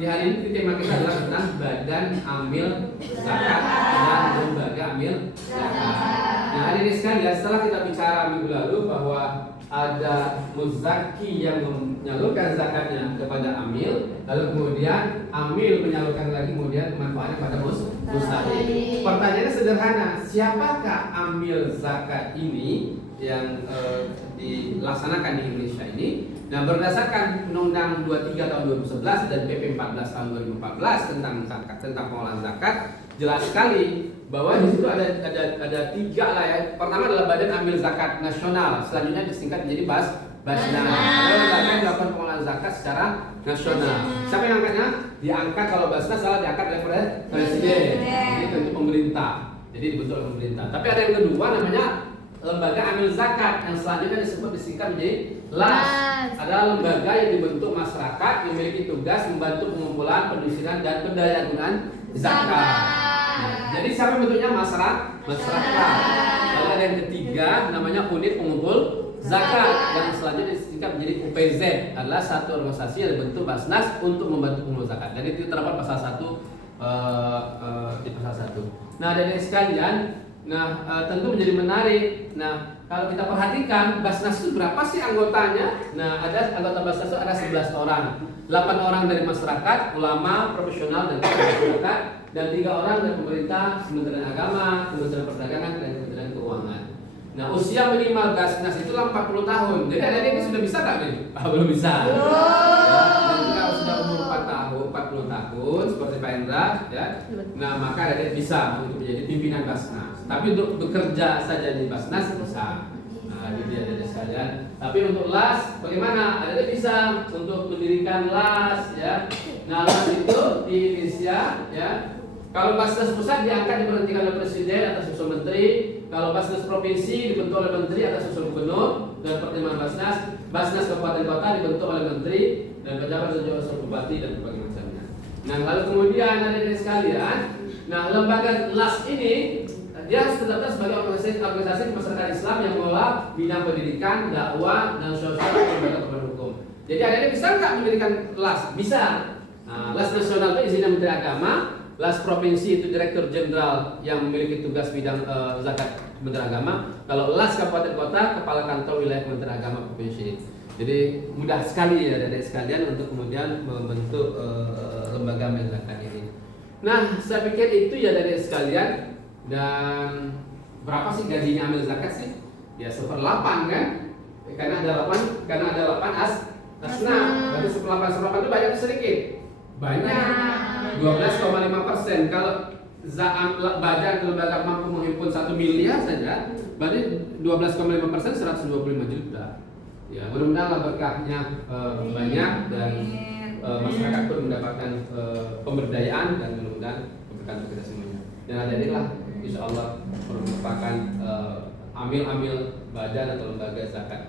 di hari ini tema kita adalah tentang badan amil zakat dan lembaga amil zakat. Nah, hari ini sekalian setelah kita bicara minggu lalu bahwa ada muzaki yang menyalurkan zakatnya kepada amil, lalu kemudian amil menyalurkan lagi kemudian manfaatnya pada mustahik. Pertanyaannya sederhana, siapakah amil zakat ini yang dilaksanakan di Indonesia ini? Nah, berdasarkan Undang-Undang 23 tahun 2011 dan PP 14 tahun 2014 tentang zakat, tentang pengelolaan zakat, jelas sekali bahwa di situ ada tiga lah ya. Pertama adalah Badan Amil Zakat Nasional, selanjutnya disingkat menjadi Basnas. Lembaga yang melakukan pengelolaan zakat secara nasional. Siapa yang angkatnya? Diangkat kalau Basnas salah diangkat oleh Presiden. Jadi tentu pemerintah. Jadi dibentuk oleh pemerintah. Tapi ada yang kedua namanya Lembaga Amil Zakat yang selanjutnya disingkat menjadi LAS. Adalah lembaga yang dibentuk masyarakat yang memiliki tugas membantu pengumpulan, penyusunan dan pendayagunaan zakat. Nah, jadi siapa bentuknya? Masyarakat. Lalu ada yang ketiga namanya Unit Pengumpul Zakat yang selanjutnya disingkat menjadi UPZ, adalah satu organisasi yang dibentuk Basnas untuk membantu pengumpul zakat. Dan itu terdapat pasal 1 di pasal 1. Nah, dari sekalian, tentu menjadi menarik. Nah, kalau kita perhatikan Basnas itu berapa sih anggotanya? Nah, ada anggota Basnas itu ada 11 orang. 8 orang dari masyarakat, ulama, profesional dan masyarakat, dan 3 orang dari pemerintah, Kementerian Agama, Kementerian Perdagangan dan Kementerian Keuangan. Nah, usia minimal Basnas itu 40 tahun. Jadi adik-adik ini sudah bisa nggak nih? Belum bisa. Dan kalau sudah umur 40 tahun seperti Pak Endra, ya. Nah, maka adik bisa untuk menjadi pimpinan Basnas. Tapi untuk bekerja saja di Basnas bisa. Nah, gitu ya adik sekalian. Tapi untuk LAS bagaimana? Adik bisa untuk mendirikan LAS, ya. Nah, LAS itu di Indonesia, ya. Kalau Basnas pusat diangkat diberhentikan oleh Presiden atas usul Menteri. Kalau Basnas provinsi dibentuk oleh Menteri atas usul Gubernur dan pertimbangan Basnas. Basnas kabupaten kota dibentuk oleh Menteri dan pejabat sesuai usul Bupati dan berbagai macamnya. Nah, lalu kemudian adik-adik sekalian, nah lembaga LAS ini dia harus terdaftar sebagai organisasi masyarakat Islam yang mengelola bidang pendidikan, dakwah, dan sosial dan lembaga kepada hukum. Jadi adik-adik bisa nggak mendirikan LAS? Bisa. Nah, LAS nasional itu izinnya Menteri Agama. LAS provinsi itu Direktur Jenderal yang memiliki tugas bidang zakat Kementerian Agama. Kalau LAS kabupaten kota, Kepala Kantor Wilayah Kementerian Agama provinsi. Jadi mudah sekali ya adik sekalian untuk kemudian membentuk lembaga amil zakat ini. Nah, saya pikir itu ya adik sekalian. Dan berapa sih gajinya amil zakat sih? Ya 1/8 kan? Karena ada 8 asna. Berarti 1/8 itu banyak atau sedikit? Banyak. 12,5%. Kalau badan lembaga mampu menghimpun 1 miliar saja, berarti 12,5% 125 juta. Ya, mudah-mudahan berkahnya banyak dan masyarakat pun mendapatkan pemberdayaan dan mudah-mudahan berkah untuk kita semuanya. Dan ada inilah insya Allah merupakan amil-amil badan atau lembaga zakat